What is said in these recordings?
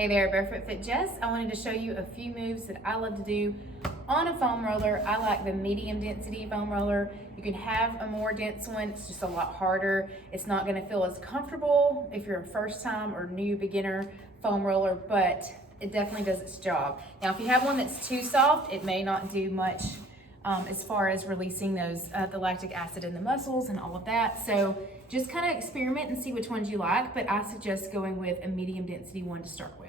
Hey there, Barefoot Fit Jess. I wanted to show you a few moves that I love to do on a foam roller. I like the medium density foam roller. You can have a more dense one, it's just a lot harder. It's not gonna feel as comfortable if you're a first time or new beginner foam roller, but it definitely does its job. Now, if you have one that's too soft, it may not do much as far as releasing those the lactic acid in the muscles and all of that. So just kind of experiment and see which ones you like, but I suggest going with a medium density one to start with.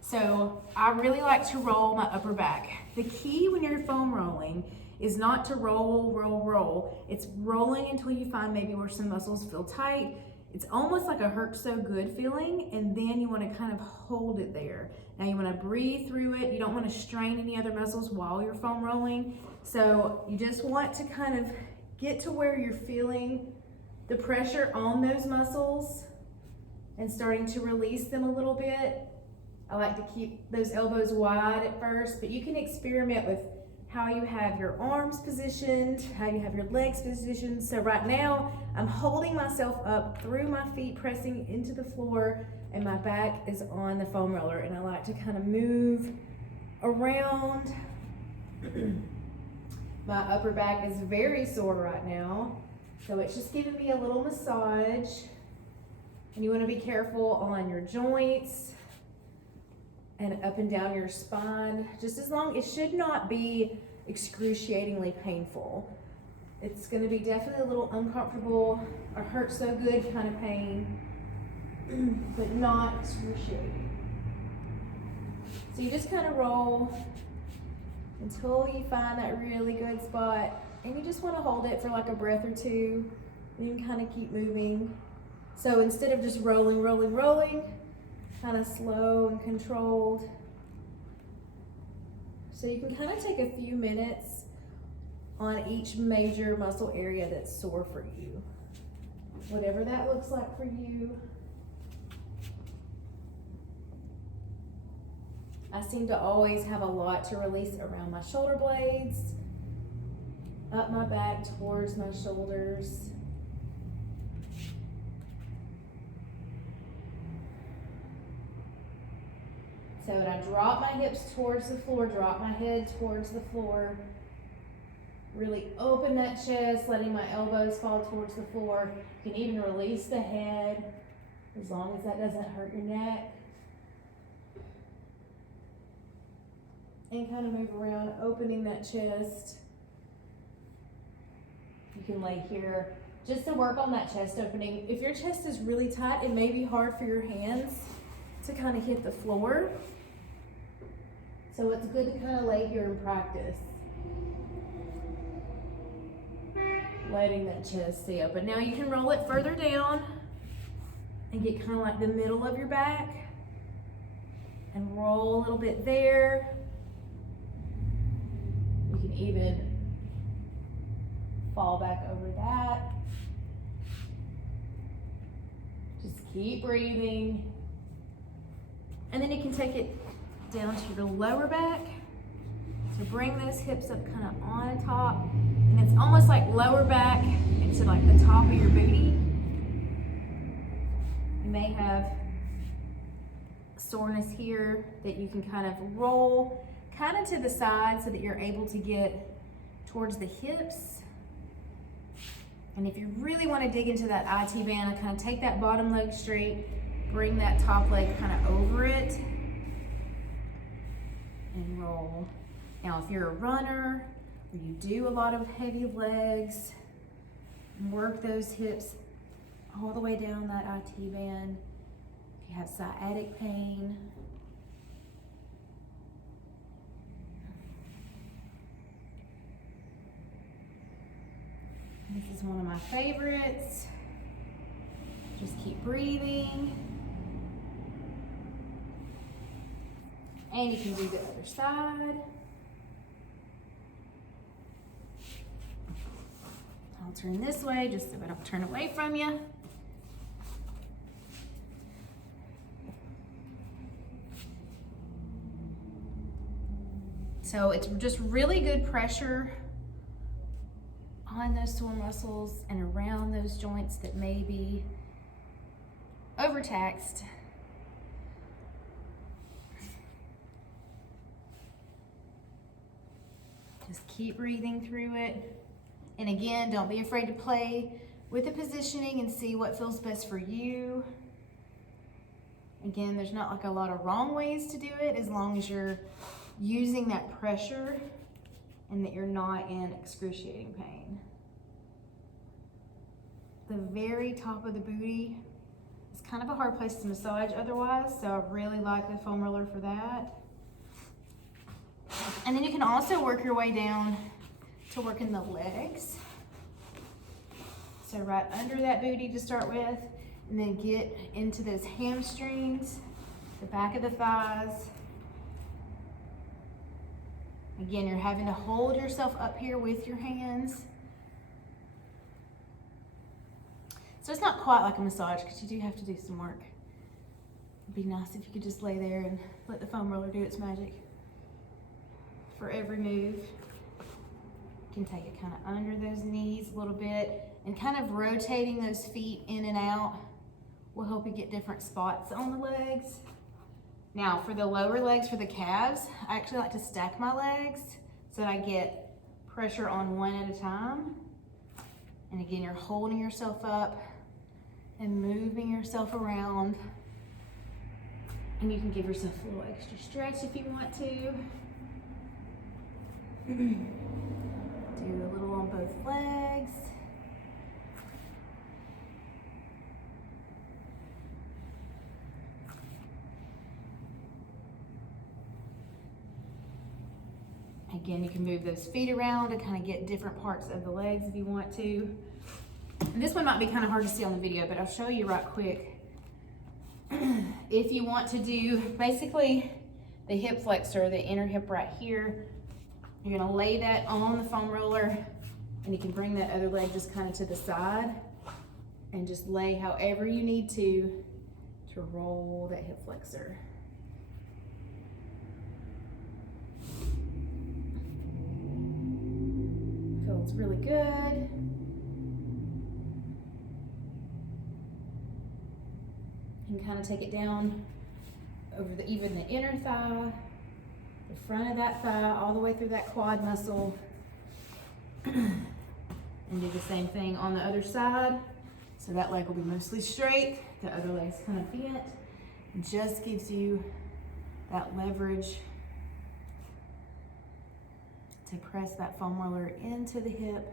So I really like to roll my upper back. The key when you're foam rolling is not to roll. It's rolling until you find maybe where some muscles feel tight. It's almost like a hurt so good feeling, and then you want to kind of hold it there. Now you want to breathe through it. You don't want to strain any other muscles while you're foam rolling. So you just want to kind of get to where you're feeling the pressure on those muscles and starting to release them a little bit. I like to keep those elbows wide at first, but you can experiment with how you have your arms positioned, how you have your legs positioned. So right now, I'm holding myself up through my feet, pressing into the floor, and my back is on the foam roller, and I like to kind of move around. My upper back is very sore right now, so it's just giving me a little massage. And you want to be careful on your joints and up and down your spine. Just as long, it should not be excruciatingly painful. It's going to be definitely a little uncomfortable or hurt so good kind of pain, but not excruciating. So you just kind of roll until you find that really good spot, and you just want to hold it for like a breath or two, and you can kind of keep moving. So instead of just rolling, kind of slow and controlled. So you can kind of take a few minutes on each major muscle area that's sore for you. Whatever that looks like for you. I seem to always have a lot to release around my shoulder blades, up my back towards my shoulders. So I drop my hips towards the floor, drop my head towards the floor. Really open that chest, letting my elbows fall towards the floor. You can even release the head, as long as that doesn't hurt your neck. And kind of move around, opening that chest. You can lay here just to work on that chest opening. If your chest is really tight, it may be hard for your hands to kind of hit the floor. So it's good to kind of lay here and practice. Letting that chest stay open. Now you can roll it further down and get kind of like the middle of your back and roll a little bit there. You can even fall back over that. Just keep breathing. And then you can take it down to your lower back. So bring those hips up kind of on top. And it's almost like lower back into like the top of your booty. You may have soreness here that you can kind of roll kind of to the side so that you're able to get towards the hips. And if you really want to dig into that IT band, kind of take that bottom leg straight, bring that top leg kind of over it, and roll. Now, if you're a runner, or you do a lot of heavy legs, work those hips all the way down that IT band. If you have sciatic pain, this is one of my favorites. Just keep breathing. And you can do the other side. I'll turn this way just so I don't turn away from you. So it's just really good pressure on those sore muscles and around those joints that may be overtaxed. Just keep breathing through it. And again, don't be afraid to play with the positioning and see what feels best for you. Again, there's not like a lot of wrong ways to do it as long as you're using that pressure and that you're not in excruciating pain. The very top of the booty is kind of a hard place to massage otherwise, so I really like the foam roller for that. And then you can also work your way down to working the legs. So right under that booty to start with, and then get into those hamstrings, the back of the thighs. Again, you're having to hold yourself up here with your hands. So it's not quite like a massage because you do have to do some work. It'd be nice if you could just lay there and let the foam roller do its magic. For every move, you can take it kind of under those knees a little bit, and kind of rotating those feet in and out will help you get different spots on the legs. Now for the lower legs, for the calves, I actually like to stack my legs so that I get pressure on one at a time. And again, you're holding yourself up and moving yourself around. And you can give yourself a little extra stretch if you want to. Do a little on both legs. Again, you can move those feet around and kind of get different parts of the legs if you want to. And this one might be kind of hard to see on the video, but I'll show you right quick. If you want to do basically the hip flexor, the inner hip right here, you're gonna lay that on the foam roller, and you can bring that other leg just kind of to the side and just lay however you need to roll that hip flexor. Feels really good. You can kind of take it down over even the inner thigh, the front of that thigh, all the way through that quad muscle. And do the same thing on the other side. So that leg will be mostly straight, the other leg's kind of bent. It just gives you that leverage to press that foam roller into the hip,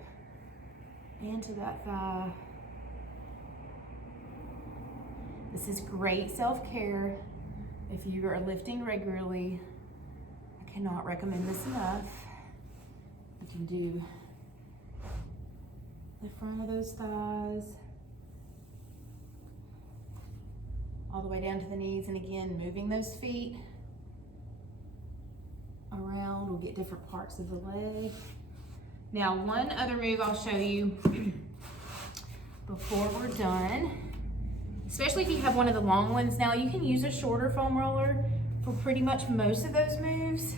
into that thigh. This is great self-care if you are lifting regularly. I cannot recommend this enough. You can do the front of those thighs, all the way down to the knees, and again, moving those feet around will get different parts of the leg. Now, one other move I'll show you before we're done, especially if you have one of the long ones. Now, you can use a shorter foam roller for pretty much most of those moves,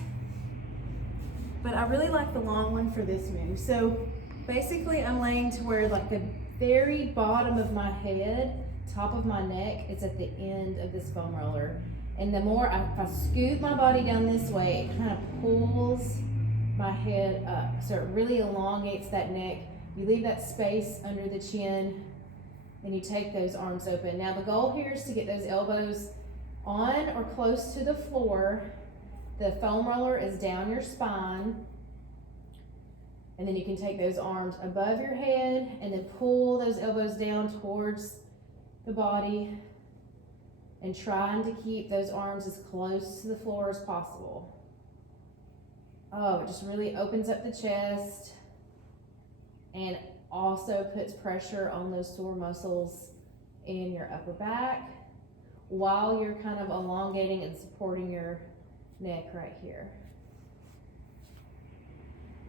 but I really like the long one for this move. So basically, I'm laying to where like the very bottom of my head, top of my neck, is at the end of this foam roller. And the more if I scoot my body down this way, it kind of pulls my head up. So it really elongates that neck. You leave that space under the chin, and you take those arms open. Now the goal here is to get those elbows on or close to the floor. The foam roller is down your spine. And then you can take those arms above your head and then pull those elbows down towards the body, and trying to keep those arms as close to the floor as possible. Oh, it just really opens up the chest and also puts pressure on those sore muscles in your upper back while you're kind of elongating and supporting your neck right here.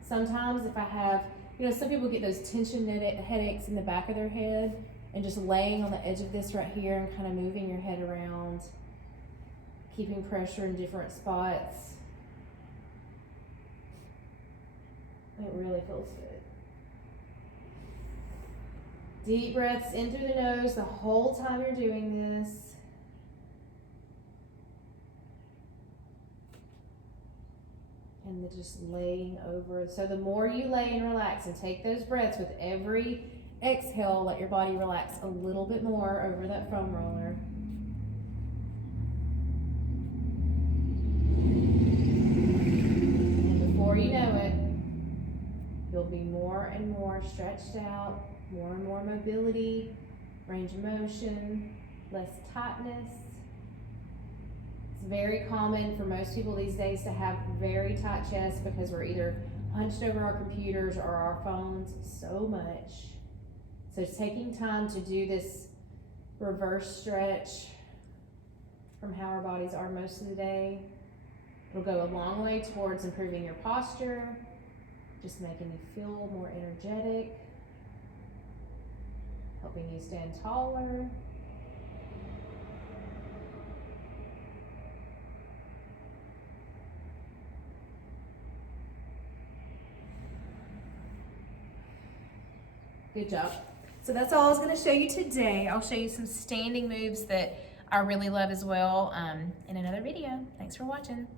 Sometimes if I have, some people get those tension headaches in the back of their head, and just laying on the edge of this right here and kind of moving your head around, keeping pressure in different spots. It really feels good. Deep breaths in through the nose the whole time you're doing this. and then just laying over. So the more you lay and relax and take those breaths with every exhale, let your body relax a little bit more over that foam roller. And before you know it, you'll be more and more stretched out, more and more mobility, range of motion, less tightness. It's very common for most people these days to have very tight chests because we're either hunched over our computers or our phones so much. So it's taking time to do this reverse stretch from how our bodies are most of the day. It'll go a long way towards improving your posture, just making you feel more energetic, helping you stand taller. Good job. So that's all I was going to show you today. I'll show you some standing moves that I really love as well in another video. Thanks for watching.